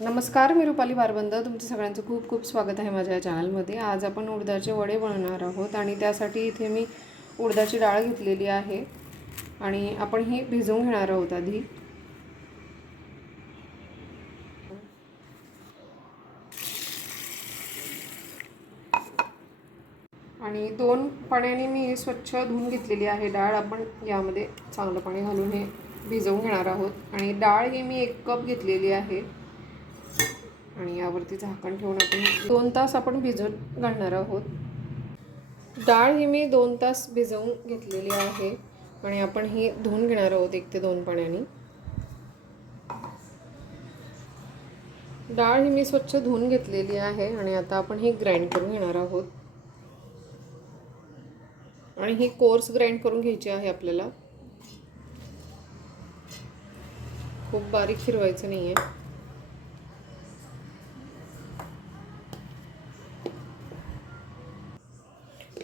नमस्कार, मी रुपाली बारबंद. तुमचं सगळ्यांचं खूप खूप स्वागत आहे माझ्या चॅनलमध्ये. आज आपण उडदाचे वडे बनवणार आहोत आणि त्यासाठी इथे मी उडदाची डाळ घेतलेली आहे आणि आपण ही भिजवून घेणार आहोत आधी. आणि 2 पाण्याने मी स्वच्छ धुवून घेतलेली आहे डाळ. आपण यामध्ये चांगलं पाणी घालून हे भिजवून घेणार आहोत आणि डाळ ही मी 1 कप घेतलेली आहे आणि यावरती झाकण ठेवून आपण 2 तास आपण भिजवत घालणार आहोत. डाळ ही मी 2 तास भिजवून घेतलेली आहे आणि आपण ही धुवून घेणार आहोत 1 ते 2 पाण्याने. डाळ ही मी स्वच्छ धुवून घेतलेली आहे आणि आता आपण ही ग्राइंड करून घेणार आहोत आणि ही कोर्स ग्राइंड करून घ्यायची आहे आपल्याला. खूप बारीक फिरवायचं नाही आहे.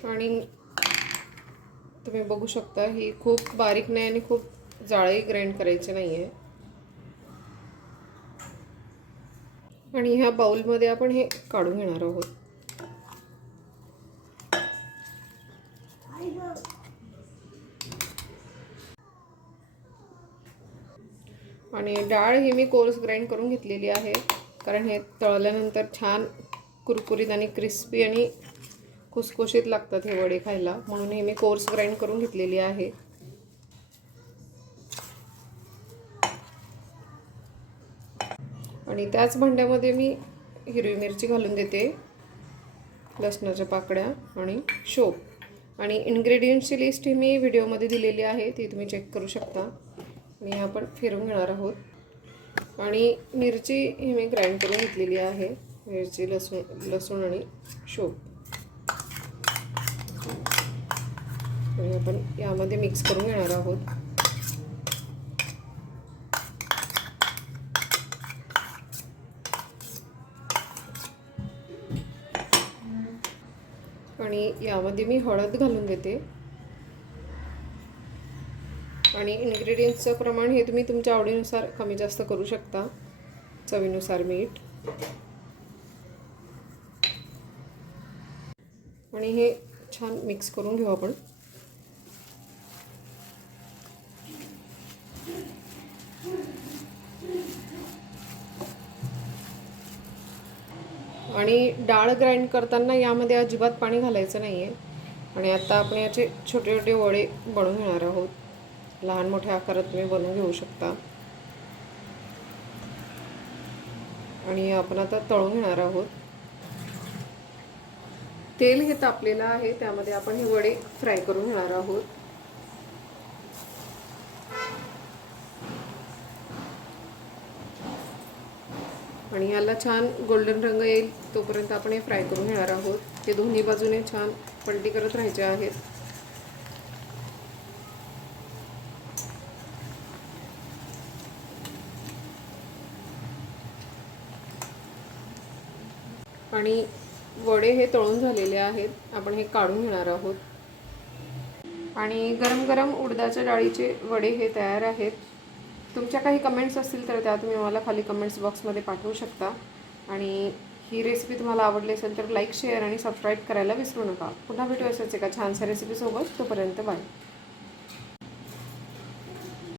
आणि तुम्ही बघू शकता ही खूप बारीक नाही आणि खूप जाळी ग्राइंड करायची नाही आहे. आणि ह्या बाउलमध्ये आपण हे काढून घेणार आहोत. आणि डाळ ही मी कोर्स ग्राइंड करून घेतलेली आहे कारण हे तळल्यानंतर छान कुरकुरीत आणि क्रिस्पी आणि खुसखुशीत लागतात हे वडे खायला, म्हणून हे मी कोर्स ग्राइंड करून घेतलेली आहे. आणि त्याच भांड्यामध्ये मी हिरवी मिरची घालून देते, लसणाच्या पाकळ्या आणि शोप. आणि इन्ग्रेडियंट्सची लिस्ट ही मी व्हिडिओमध्ये दिलेली आहे, ती तुम्ही चेक करू शकता. आणि आपण फिरवून घेणार आहोत. आणि मिरची ही मी ग्राइंड करून घेतलेली आहे, मिरची लसूण आणि शोप. आणि आपण यामध्ये मिक्स करून घेणार आहोत. आणि यामध्ये मी हळद घालून देते. आणि इन्ग्रेडियंट्सचं प्रमाण हे तुम्ही तुमच्या आवडीनुसार कमी जास्त करू शकता. चवीनुसार मीठ. आणि हे छान मिक्स करून घेऊ आपण. आणि डाळ ग्राइंड करताना यामध्ये अजिबात पाणी घालायचं नाही आहे. आणि आता आपण याचे छोटे छोटे वडे बनवून घेणार आहोत. लहान मोठ्या आकारात तुम्ही बनवून घेऊ शकता. आणि आपण आता तळून घेणार आहोत. तेल हे तापलेलं आहे, त्यामध्ये आपण हे वडे फ्राय करून घेणार आहोत. आणि याला छान गोल्डन रंग येईल तोपर्यंत आपण हे फ्राय करून घेणार आहोत. ते दोन्ही बाजूने छान पलटी करत राहायचे आहेत. आणि वडे हे तळून झालेले आहेत, आपण हे काढून घेणार आहोत. आणि गरम गरम उडदाच्या डाळीचे वडे हे तयार आहेत. तुमच्या काही कमेंट्स असतील तर त्या तुम्ही मला खाली कमेंट्स बॉक्समध्ये पाठवू शकता. आणि ही रेसिपी तुम्हाला आवडली असेल तर लाईक, शेअर आणि सबस्क्राईब करायला विसरू नका. पुन्हा भेटू असेच एका छानशा रेसिपीसोबत. तोपर्यंत बाय.